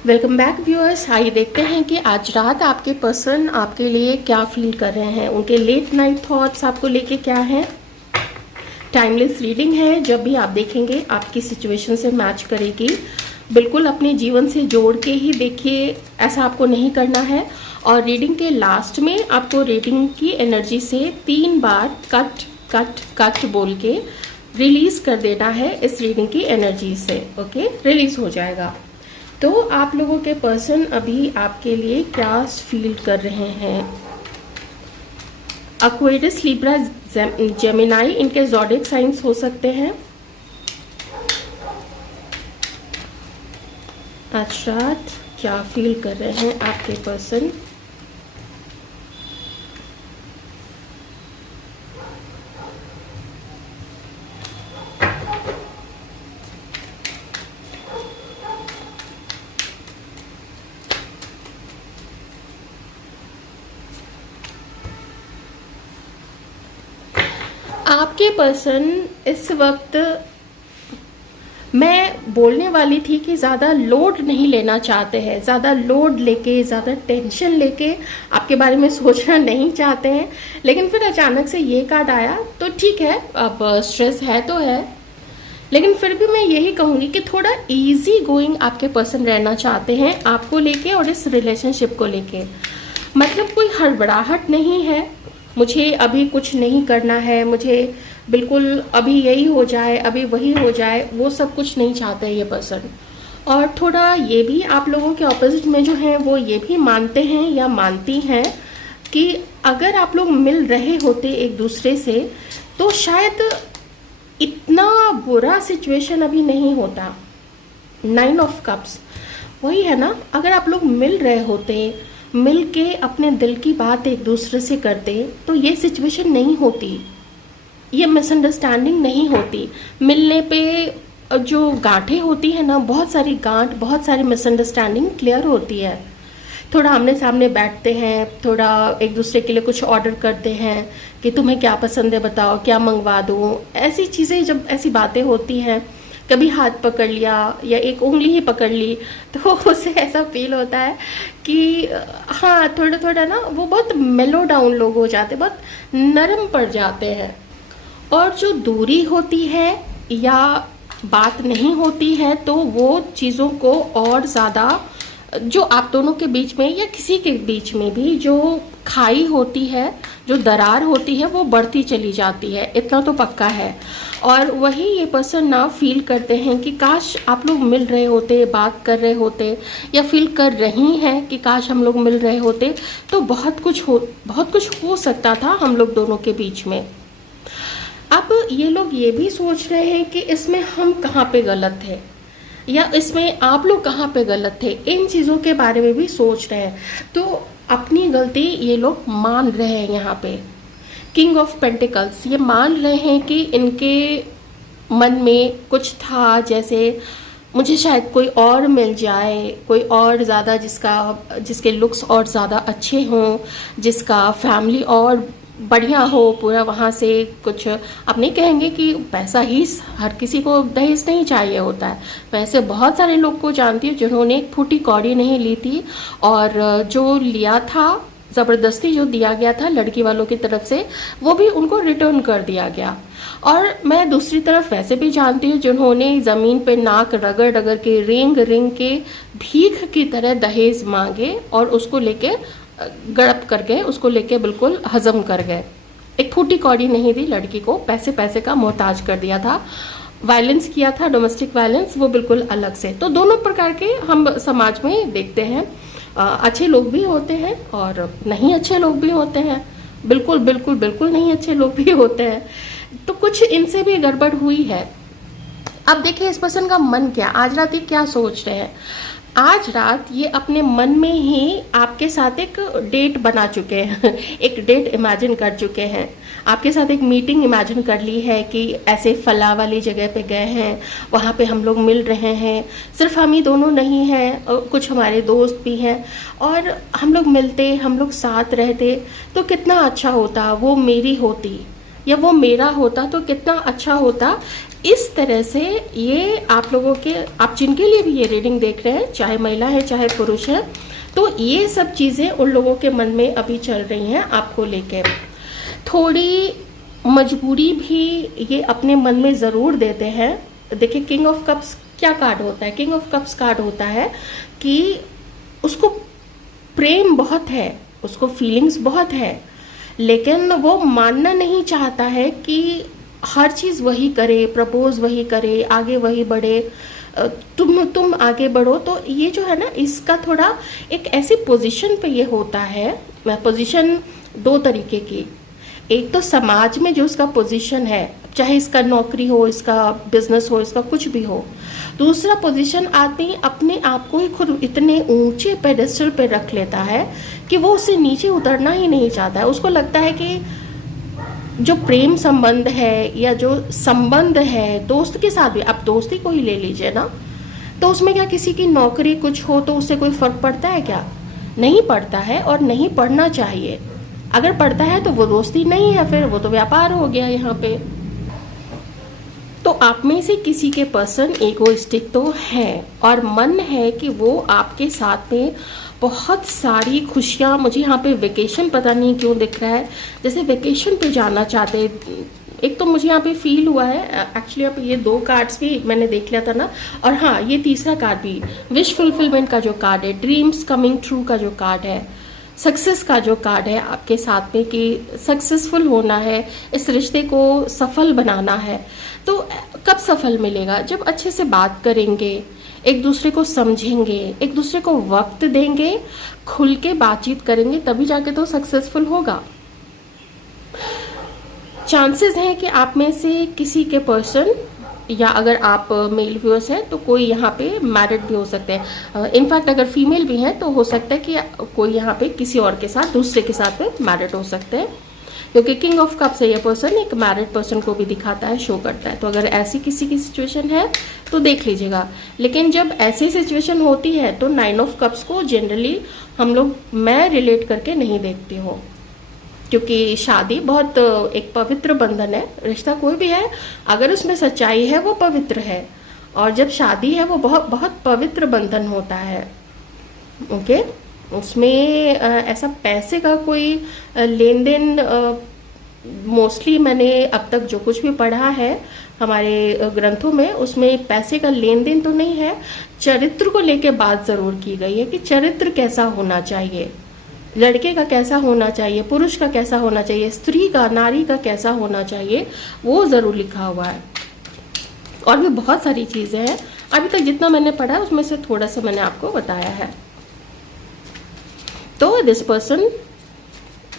Welcome back viewers. आइए देखते हैं कि आज रात आपके पर्सन आपके लिए क्या फील कर रहे हैं, उनके लेट नाइट थॉट्स आपको लेके क्या हैं। टाइमलेस रीडिंग है, जब भी आप देखेंगे आपकी सिचुएशन से मैच करेगी। बिल्कुल अपने जीवन से जोड़ के ही देखिए, ऐसा आपको नहीं करना है। और रीडिंग के लास्ट में आपको रीडिंग की एनर्जी से 3 बार कट कट कट बोल के रिलीज कर देना है। इस रीडिंग की एनर्जी से ओके रिलीज हो जाएगा। तो आप लोगों के पर्सन अभी आपके लिए क्या फील कर रहे हैं। एक्वेरियस, लिब्रा, जेमिनाई इनके ज़ोडिएक साइंस हो सकते हैं। आज रात क्या फील कर रहे हैं आपके पर्सन। आपके पर्सन इस वक्त, मैं बोलने वाली थी कि ज़्यादा लोड नहीं लेना चाहते हैं, ज़्यादा लोड लेके ज़्यादा टेंशन लेके आपके बारे में सोचना नहीं चाहते हैं। लेकिन फिर अचानक से ये कार्ड आया तो ठीक है, अब स्ट्रेस है तो है, लेकिन फिर भी मैं यही कहूँगी कि थोड़ा इजी गोइंग आपके पर्सन रहना चाहते हैं आपको लेके और इस रिलेशनशिप को लेके। मतलब कोई हड़बड़ाहट नहीं है, मुझे अभी कुछ नहीं करना है, मुझे बिल्कुल अभी यही हो जाए, अभी वही हो जाए, वो सब कुछ नहीं चाहते ये पर्सन। और थोड़ा ये भी आप लोगों के ऑपोजिट में जो हैं वो ये भी मानते हैं या मानती हैं कि अगर आप लोग मिल रहे होते एक दूसरे से तो शायद इतना बुरा सिचुएशन अभी नहीं होता। 9 ऑफ कप्स वही है ना, अगर आप लोग मिल रहे होते, मिल के अपने दिल की बात एक दूसरे से करते तो ये सिचुएशन नहीं होती, ये मिसअंडरस्टैंडिंग नहीं होती। मिलने पे जो गांठें होती है ना, बहुत सारी गांठ, बहुत सारी मिसअंडरस्टैंडिंग क्लियर होती है। थोड़ा आमने सामने बैठते हैं, थोड़ा एक दूसरे के लिए कुछ ऑर्डर करते हैं कि तुम्हें क्या पसंद है बताओ, क्या मंगवा दूँ, ऐसी चीज़ें जब ऐसी बातें होती हैं, कभी हाथ पकड़ लिया या एक उंगली ही पकड़ ली तो उससे ऐसा फील होता है कि हाँ थोड़ा थोड़ा ना वो बहुत मेलो डाउन लोग हो जाते, बहुत नरम पड़ जाते हैं। और जो दूरी होती है या बात नहीं होती है तो वो चीज़ों को और ज़्यादा, जो आप दोनों के बीच में या किसी के बीच में भी जो खाई होती है, जो दरार होती है, वो बढ़ती चली जाती है, इतना तो पक्का है। और वही ये पर्सन ना फील करते हैं कि काश आप लोग मिल रहे होते, बात कर रहे होते, या फील कर रही हैं कि काश हम लोग मिल रहे होते तो बहुत कुछ हो सकता था हम लोग दोनों के बीच में। अब ये लोग ये भी सोच रहे हैं कि इसमें हम कहाँ पे गलत थे या इसमें आप लोग कहाँ पे गलत थे, इन चीज़ों के बारे में भी सोच रहे हैं। तो अपनी गलती ये लोग मान रहे हैं। यहाँ पे किंग ऑफ पेंटिकल्स, ये मान रहे हैं कि इनके मन में कुछ था, जैसे मुझे शायद कोई और मिल जाए, कोई और ज़्यादा जिसके लुक्स और ज़्यादा अच्छे हों, जिसका फैमिली और बढ़िया हो पूरा, वहाँ से कुछ। आप नहीं कहेंगे कि पैसा ही, हर किसी को दहेज नहीं चाहिए होता है। वैसे बहुत सारे लोग को जानती हूँ जिन्होंने एक फूटी कौड़ी नहीं ली थी और जो लिया था, ज़बरदस्ती जो दिया गया था लड़की वालों की तरफ से, वो भी उनको रिटर्न कर दिया गया। और मैं दूसरी तरफ वैसे भी जानती हूँ जिन्होंने ज़मीन पे नाक रगड़ रगड़ के, रेंग रेंग के भीख की तरह दहेज मांगे और उसको लेके गड़प कर गए, उसको लेके बिल्कुल हजम कर गए। एक फूटी कौड़ी नहीं दी लड़की को, पैसे पैसे का मोहताज कर दिया था, वायलेंस किया था, डोमेस्टिक वायलेंस, वो बिल्कुल अलग से। तो दोनों प्रकार के हम समाज में देखते हैं। अच्छे लोग भी होते हैं और नहीं अच्छे लोग भी होते हैं, बिल्कुल बिल्कुल बिल्कुल नहीं अच्छे लोग भी होते हैं। तो कुछ इनसे भी गड़बड़ हुई है। अब देखिए इस पर्सन का मन क्या, आज रात ये क्या सोच रहे हैं। आज रात ये अपने मन में ही आपके साथ एक डेट बना चुके हैं एक डेट इमेजिन कर चुके हैं, आपके साथ एक मीटिंग इमेजिन कर ली है कि ऐसे फला वाली जगह पे गए हैं, वहाँ पे हम लोग मिल रहे हैं। सिर्फ हम ही दोनों नहीं हैं, कुछ हमारे दोस्त भी हैं, और हम लोग मिलते, हम लोग साथ रहते तो कितना अच्छा होता, वो मेरी होती, या वो मेरा होता तो कितना अच्छा होता। इस तरह से ये आप लोगों के, आप जिनके लिए भी ये रीडिंग देख रहे हैं, चाहे महिला है चाहे पुरुष है, तो ये सब चीज़ें उन लोगों के मन में अभी चल रही हैं आपको लेकर। थोड़ी मजबूरी भी ये अपने मन में ज़रूर देते हैं। देखिए किंग ऑफ कप्स क्या कार्ड होता है? किंग ऑफ कप्स कार्ड होता है कि उसको प्रेम बहुत है, उसको फीलिंग्स बहुत है, लेकिन वो मानना नहीं चाहता है कि हर चीज़ वही करे, प्रपोज वही करे, आगे वही बढ़े, तुम आगे बढ़ो। तो ये जो है ना, इसका थोड़ा एक ऐसी पोजीशन पे ये होता है। पोजीशन दो तरीके की, एक तो समाज में जो उसका पोजीशन है, चाहे इसका नौकरी हो, इसका बिजनेस हो, इसका कुछ भी हो। दूसरा पोजीशन आदमी अपने आप को ही खुद इतने ऊंचे पेडेस्टल पे रख लेता है कि वो उससे नीचे उतरना ही नहीं चाहता है। उसको लगता है कि जो प्रेम संबंध है या जो संबंध है दोस्त के साथ भी, आप दोस्ती को ही ले लीजिए ना, तो उसमें क्या किसी की नौकरी कुछ हो तो उससे कोई फर्क पड़ता है क्या? नहीं पड़ता है, और नहीं पड़ना चाहिए। अगर पड़ता है तो वो दोस्ती नहीं है, फिर वो तो व्यापार हो गया यहाँ पे। तो आप में से किसी के पर्सन ईगोइस्टिक तो है, और मन है कि वो आपके साथ में बहुत सारी खुशियाँ, मुझे यहाँ पे वेकेशन पता नहीं क्यों दिख रहा है, जैसे वेकेशन पे जाना चाहते। एक तो मुझे यहाँ पे फील हुआ है, एक्चुअली अब ये दो कार्ड्स भी मैंने देख लिया था ना, और हाँ ये तीसरा कार्ड भी, विश फुलफिलमेंट का जो कार्ड है, ड्रीम्स कमिंग ट्रू का जो कार्ड है, सक्सेस का जो कार्ड है आपके साथ में कि सक्सेसफुल होना है, इस रिश्ते को सफल बनाना है। तो कब सफल मिलेगा? जब अच्छे से बात करेंगे, एक दूसरे को समझेंगे, एक दूसरे को वक्त देंगे, खुल के बातचीत करेंगे, तभी जाके तो सक्सेसफुल होगा। चांसेस हैं कि आप में से किसी के पर्सन, या अगर आप मेल व्यूअर्स हैं तो कोई यहाँ पे मैरिड भी हो सकते हैं। इनफैक्ट अगर फीमेल भी हैं तो हो सकता है कि कोई यहाँ पे किसी और के साथ, दूसरे के साथ में मैरिड हो सकते हैं, क्योंकि किंग ऑफ कप से यह पर्सन एक मैरिड पर्सन को भी दिखाता है, शो करता है। तो अगर ऐसी किसी की सिचुएशन है तो देख लीजिएगा। लेकिन जब ऐसी सिचुएशन होती है तो 9 ऑफ कप्स को जनरली हम लोग, मैं रिलेट करके नहीं देखती हूँ, क्योंकि शादी बहुत एक पवित्र बंधन है। रिश्ता कोई भी है, अगर उसमें सच्चाई है वो पवित्र है, और जब शादी है वो बहुत बहुत पवित्र बंधन होता है। ओके, उसमें ऐसा पैसे का कोई लेन देन, मोस्टली मैंने अब तक जो कुछ भी पढ़ा है हमारे ग्रंथों में, उसमें पैसे का लेन देन तो नहीं है। चरित्र को लेके बात ज़रूर की गई है कि चरित्र कैसा होना चाहिए, लड़के का कैसा होना चाहिए, पुरुष का कैसा होना चाहिए, स्त्री का, नारी का कैसा होना चाहिए, वो ज़रूर लिखा हुआ है। और भी बहुत सारी चीज़ें हैं, अभी तक जितना मैंने पढ़ा है उसमें से थोड़ा सा मैंने आपको बताया है। तो this person,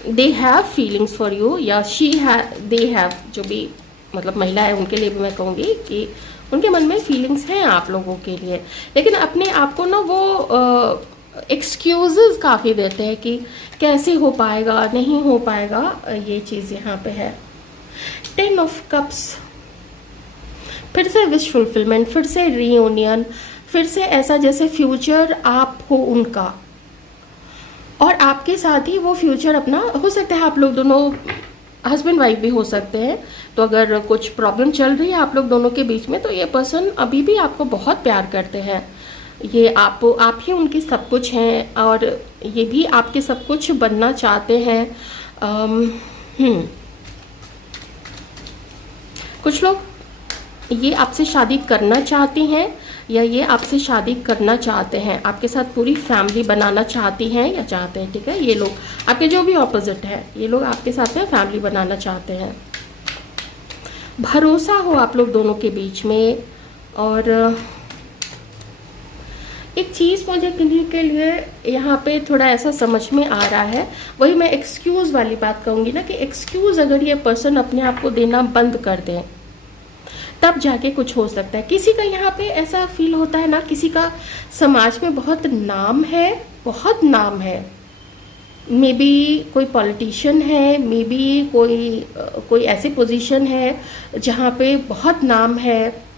they have feelings for you, या दे हैव, जो भी मतलब महिला है उनके लिए भी मैं कहूँगी कि उनके मन में फीलिंग्स हैं आप लोगों के लिए, लेकिन अपने आप को ना वो एक्सक्यूजेस काफ़ी देते हैं कि कैसे हो पाएगा, नहीं हो पाएगा, ये चीज़ यहाँ पे है। 10 ऑफ कप्स, फिर से विश फुलफिलमेंट, फिर से रीयूनियन, फिर से ऐसा जैसे फ्यूचर आप हो उनका, और आपके साथ ही वो फ्यूचर अपना, हो सकता है आप लोग दोनों हस्बैंड वाइफ भी हो सकते हैं। तो अगर कुछ प्रॉब्लम चल रही है आप लोग दोनों के बीच में, तो ये पर्सन अभी भी आपको बहुत प्यार करते हैं। ये आप ही उनकी सब कुछ हैं, और ये भी आपके सब कुछ बनना चाहते हैं। कुछ लोग ये आपसे शादी करना चाहती हैं, या ये आपसे शादी करना चाहते हैं, आपके साथ पूरी फैमिली बनाना चाहती हैं या चाहते हैं। ठीक है, ये लोग आपके जो भी ऑपोजिट है, ये लोग आपके साथ में फैमिली बनाना चाहते हैं। भरोसा हो आप लोग दोनों के बीच में। और एक चीज़ मुझे किन्हीं के लिए यहाँ पे थोड़ा ऐसा समझ में आ रहा है, वही मैं एक्सक्यूज़ वाली बात कहूँगी ना, कि एक्सक्यूज़ अगर ये पर्सन अपने आप को देना बंद कर दें तब जाके कुछ हो सकता है। किसी का यहाँ पे ऐसा फील होता है ना, किसी का समाज में बहुत नाम है, बहुत नाम है, मे बी कोई पॉलिटिशियन है, मे बी कोई ऐसी पोजीशन है जहाँ पे बहुत नाम है,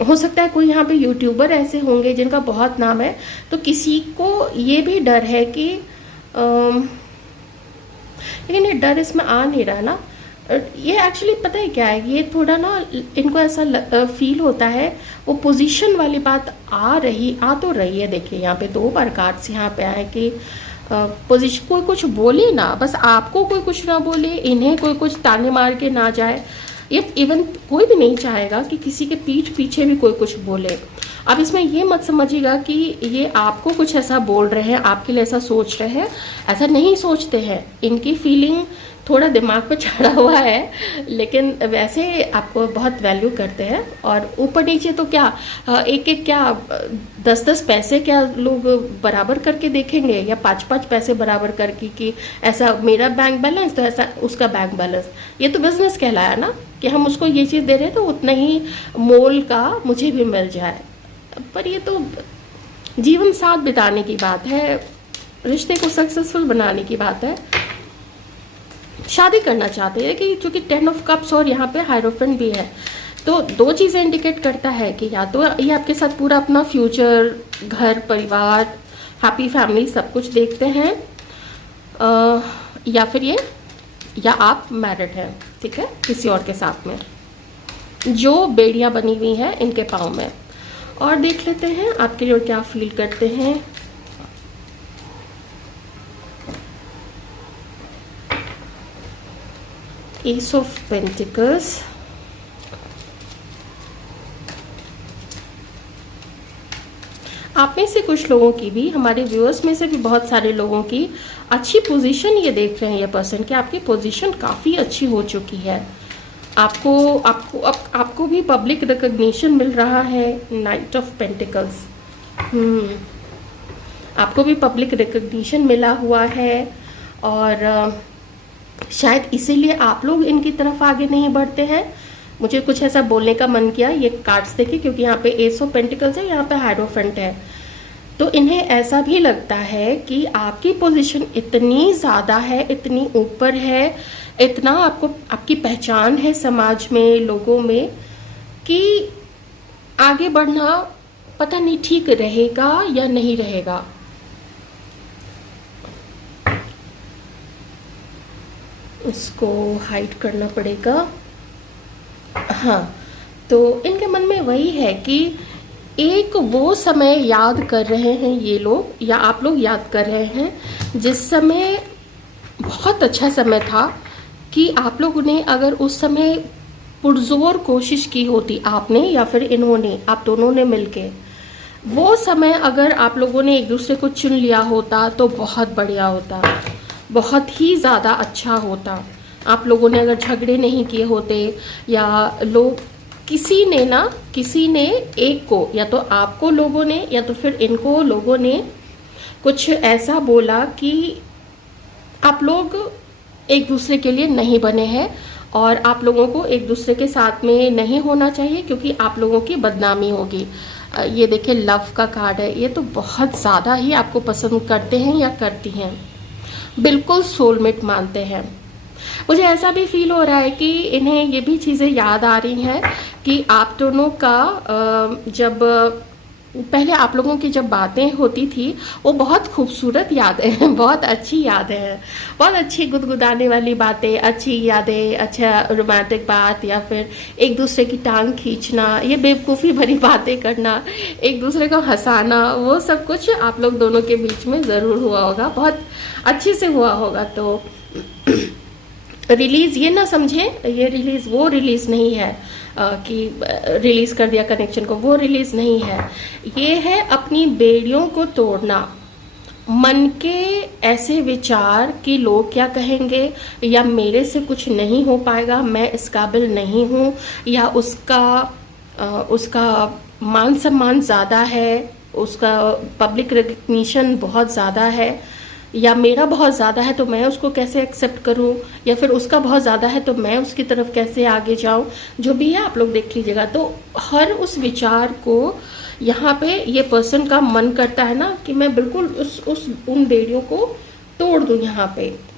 हो सकता है कोई यहाँ पे यूट्यूबर ऐसे होंगे जिनका बहुत नाम है। तो किसी को ये भी डर है कि लेकिन ये डर इसमें आ नहीं रहा ना, ये एक्चुअली पता है क्या है, ये थोड़ा ना इनको ऐसा फील होता है, वो पोजीशन वाली बात आ तो रही है। देखिए यहाँ पे 2 बार कार्ड्स यहाँ पे आए कि पोजीशन, कोई कुछ बोले ना, बस आपको कोई कुछ ना बोले, इन्हें कोई कुछ ताने मार के ना जाए। ये इवन कोई भी नहीं चाहेगा कि किसी के पीठ पीछे भी कोई कुछ बोले। अब इसमें ये मत समझिएगा कि ये आपको कुछ ऐसा बोल रहे हैं, आपके लिए ऐसा सोच रहे हैं, ऐसा नहीं सोचते हैं। इनकी फीलिंग थोड़ा दिमाग पे चढ़ा हुआ है, लेकिन वैसे आपको बहुत वैल्यू करते हैं। और ऊपर नीचे तो क्या एक एक क्या 10-10 पैसे क्या लोग बराबर करके देखेंगे, या 5-5 पैसे बराबर करके कि ऐसा मेरा बैंक बैलेंस तो ऐसा उसका बैंक बैलेंस। ये तो बिजनेस कहलाया ना, कि हम उसको ये चीज़ दे रहे हैं तो उतना ही मोल का मुझे भी मिल जाए। पर ये तो जीवन साथ बिताने की बात है, रिश्ते को सक्सेसफुल बनाने की बात है। शादी करना चाहते हैं कि चूंकि 10 ऑफ कप्स और यहाँ पे हायरोफेंट भी है, तो 2 चीज़ें इंडिकेट करता है कि या तो ये आपके साथ पूरा अपना फ्यूचर, घर परिवार, हैप्पी फैमिली सब कुछ देखते हैं, या फिर ये, या आप मैरिड हैं, ठीक है, किसी और के साथ में। जो बेड़ियाँ बनी हुई हैं इनके पाँव में। और देख लेते हैं आपके लिए क्या फील करते हैं। एस ऑफ पेंटिकल्स, आप में से कुछ लोगों की भी, हमारे व्यूअर्स में से भी बहुत सारे लोगों की अच्छी पोजीशन ये देख रहे हैं ये पर्सन कि आपकी पोजीशन काफ़ी अच्छी हो चुकी है। आपको भी पब्लिक रिकग्निशन मिल रहा है। नाइट ऑफ पेंटिकल्स, आपको भी पब्लिक रिकग्निशन मिला हुआ है, और शायद इसीलिए आप लोग इनकी तरफ आगे नहीं बढ़ते हैं। मुझे कुछ ऐसा बोलने का मन किया ये कार्ड्स देखे, क्योंकि यहाँ पे एस ऑफ पेंटिकल्स है, यहाँ पे हायरोफेंट है। तो इन्हें ऐसा भी लगता है कि आपकी पोजीशन इतनी ज़्यादा है, इतनी ऊपर है, इतना आपकी पहचान है समाज में, लोगों में, कि आगे बढ़ना पता नहीं ठीक रहेगा या नहीं रहेगा। इसको हाइड करना पड़ेगा। हाँ, तो इनके मन में वही है कि एक वो समय याद कर रहे हैं ये लोग, या आप लोग याद कर रहे हैं, जिस समय बहुत अच्छा समय था, कि आप लोगों ने अगर उस समय पुरजोर कोशिश की होती, आपने या फिर इन्होंने, आप दोनों ने मिलके, वो समय अगर आप लोगों ने एक दूसरे को चुन लिया होता तो बहुत बढ़िया होता, बहुत ही ज़्यादा अच्छा होता। आप लोगों ने अगर झगड़े नहीं किए होते, या लोग किसी ने एक को, या तो आपको लोगों ने या तो फिर इनको लोगों ने कुछ ऐसा बोला कि आप लोग एक दूसरे के लिए नहीं बने हैं, और आप लोगों को एक दूसरे के साथ में नहीं होना चाहिए, क्योंकि आप लोगों की बदनामी होगी। ये देखिए लव का कार्ड है, ये तो बहुत ज़्यादा ही आपको पसंद करते हैं या करती हैं, बिल्कुल सोलमेट मानते हैं। मुझे ऐसा भी फील हो रहा है कि इन्हें ये भी चीज़ें याद आ रही हैं कि आप दोनों का जब पहले आप लोगों की जब बातें होती थी वो बहुत खूबसूरत यादें हैं, बहुत अच्छी यादें हैं, बहुत अच्छी गुदगुदाने वाली बातें, अच्छी यादें, अच्छा रोमांटिक बात, या फिर एक दूसरे की टांग खींचना, ये बेवकूफ़ी भरी बातें करना, एक दूसरे को हंसाना, वो सब कुछ आप लोग दोनों के बीच में ज़रूर हुआ होगा, बहुत अच्छे से हुआ होगा। तो रिलीज़ ये ना समझे, ये रिलीज़ वो रिलीज़ नहीं है कि रिलीज़ कर दिया कनेक्शन को, वो रिलीज़ नहीं है। ये है अपनी बेड़ियों को तोड़ना, मन के ऐसे विचार कि लोग क्या कहेंगे, या मेरे से कुछ नहीं हो पाएगा, मैं इस काबिल नहीं हूँ, या उसका मान सम्मान ज़्यादा है, उसका पब्लिक रिकग्निशन बहुत ज़्यादा है, या मेरा बहुत ज़्यादा है तो मैं उसको कैसे एक्सेप्ट करूं, या फिर उसका बहुत ज़्यादा है तो मैं उसकी तरफ कैसे आगे जाऊं, जो भी है आप लोग देख लीजिएगा। तो हर उस विचार को यहाँ पे ये पर्सन का मन करता है ना कि मैं बिल्कुल उन बेड़ियों को तोड़ दूं। यहाँ पे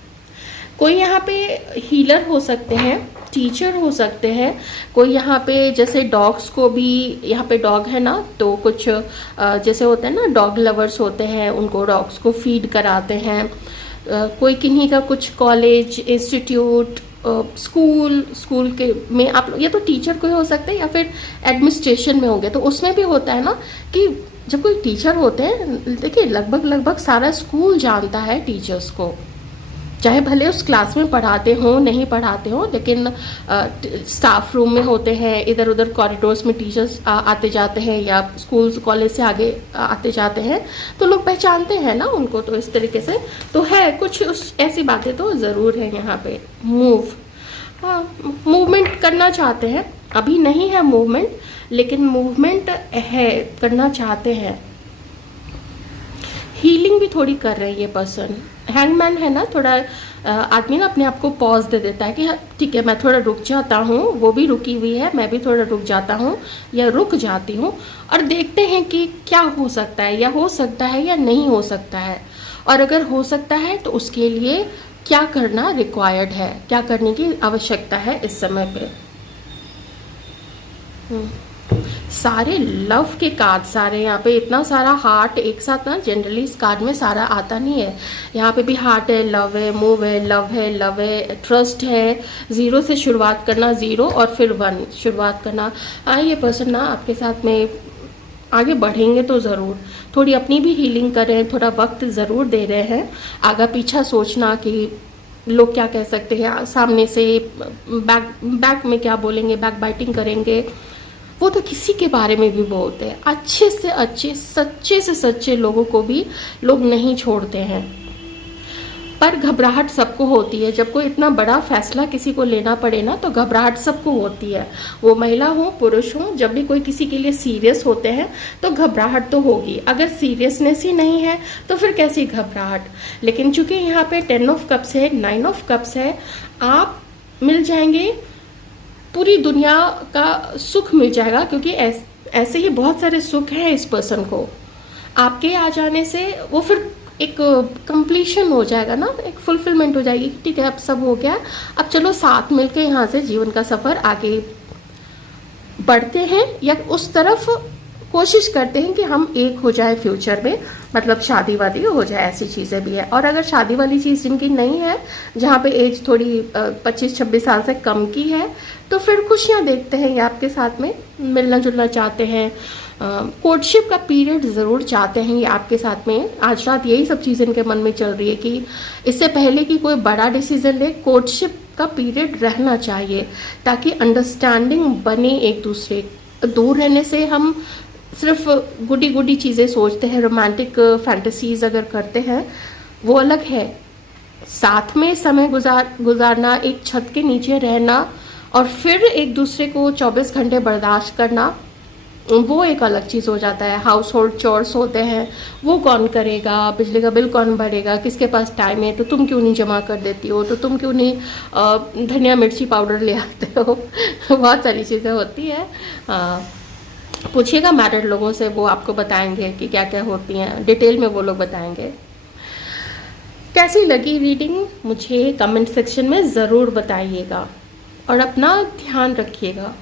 कोई यहाँ पे हीलर हो सकते हैं, टीचर हो सकते हैं, कोई यहाँ पे जैसे डॉग्स को भी, यहाँ पे डॉग है ना, तो कुछ जैसे होते हैं ना डॉग लवर्स होते हैं, उनको डॉग्स को फीड कराते हैं। कोई किन्हीं का कुछ कॉलेज, इंस्टीट्यूट, स्कूल के में आप ये तो टीचर कोई हो सकता है या फिर एडमिनिस्ट्रेशन में होंगे, तो उसमें भी होता है ना कि जब कोई टीचर होते हैं, देखिए लगभग सारा स्कूल जानता है टीचर्स को, चाहे भले उस क्लास में पढ़ाते हो नहीं पढ़ाते हो, लेकिन स्टाफ रूम में होते हैं, इधर उधर कॉरिडोर्स में टीचर्स आते जाते हैं या स्कूल कॉलेज से आगे आते जाते हैं, तो लोग पहचानते हैं ना उनको। तो इस तरीके से तो है कुछ ऐसी बातें तो ज़रूर है यहाँ पे। मूवमेंट करना चाहते हैं, अभी नहीं है मूवमेंट, लेकिन मूवमेंट है, करना चाहते हैं। हीलिंग भी थोड़ी कर रहे हैं ये पर्सन। हैंगमैन है ना, थोड़ा आदमी ना अपने आप को पॉज दे देता है कि ठीक है मैं थोड़ा रुक जाता हूँ, वो भी रुकी हुई है, मैं भी थोड़ा रुक जाता हूँ या रुक जाती हूँ, और देखते हैं कि क्या हो सकता है, या हो सकता है या नहीं हो सकता है, और अगर हो सकता है तो उसके लिए क्या करना रिक्वायर्ड है, क्या करने की आवश्यकता है इस समय पे। सारे लव के कार्ड, सारे यहाँ पे इतना सारा हार्ट एक साथ ना, जनरली इस कार्ड में सारा आता नहीं है। यहाँ पे भी हार्ट है, लव है, मूव है, लव है, ट्रस्ट है, 0 से शुरुआत करना, 0 और फिर 1 शुरुआत करना। ये पर्सन ना आपके साथ में आगे बढ़ेंगे तो ज़रूर, थोड़ी अपनी भी हीलिंग कर रहे हैं, थोड़ा वक्त ज़रूर दे रहे हैं। आगा पीछा सोचना कि लोग क्या कह सकते हैं, सामने से बैक में क्या बोलेंगे, बैक बाइटिंग करेंगे, वो तो किसी के बारे में भी बोलते हैं। अच्छे से अच्छे, सच्चे से सच्चे लोगों को भी लोग नहीं छोड़ते हैं, पर घबराहट सबको होती है। जब कोई इतना बड़ा फैसला किसी को लेना पड़े ना, तो घबराहट सबको होती है, वो महिला हो पुरुष हो। जब भी कोई किसी के लिए सीरियस होते हैं तो घबराहट तो होगी। अगर सीरियसनेस ही नहीं है तो फिर कैसी घबराहट। लेकिन चूंकि यहाँ पे 10 ऑफ कप्स है, 9 ऑफ कप्स है, आप मिल जाएंगे, पूरी दुनिया का सुख मिल जाएगा, क्योंकि ऐसे ही बहुत सारे सुख हैं इस पर्सन को। आपके आ जाने से वो फिर एक कंप्लीशन हो जाएगा ना, एक फुलफिलमेंट हो जाएगी। ठीक है अब सब हो गया, अब चलो साथ मिलके यहाँ से जीवन का सफ़र आगे बढ़ते हैं, या उस तरफ कोशिश करते हैं कि हम एक हो जाए फ्यूचर में, मतलब शादी वादी हो जाए, ऐसी चीज़ें भी है। और अगर शादी वाली चीज़ जिनकी नहीं है, जहाँ पे एज थोड़ी 25-26 साल से कम की है, तो फिर खुशियाँ देखते हैं ये आपके साथ में, मिलना जुलना चाहते हैं, कोर्टशिप का पीरियड ज़रूर चाहते हैं ये आपके साथ में। आज रात यही सब चीज़ इनके मन में चल रही है कि इससे पहले कि कोई बड़ा डिसीजन ले, कोर्टशिप का पीरियड रहना चाहिए, ताकि अंडरस्टैंडिंग बने एक दूसरे। दूर रहने से हम सिर्फ गुडी गुडी चीज़ें सोचते हैं, रोमांटिक फैंटेसीज अगर करते हैं वो अलग है, साथ में समय गुजारना, एक छत के नीचे रहना और फिर एक दूसरे को 24 घंटे बर्दाश्त करना, वो एक अलग चीज़ हो जाता है। हाउस होल्ड चोर्स होते हैं, वो कौन करेगा, बिजली का बिल कौन भरेगा, किसके पास टाइम है, तो तुम क्यों नहीं जमा कर देती हो, तो तुम क्यों नहीं धनिया मिर्ची पाउडर ले आते हो बहुत सारी चीज़ें होती है। पूछिएगा मैरिड लोगों से, वो आपको बताएंगे कि क्या क्या होती हैं, डिटेल में वो लोग बताएंगे। कैसी लगी रीडिंग मुझे कमेंट सेक्शन में ज़रूर बताइएगा, और अपना ध्यान रखिएगा।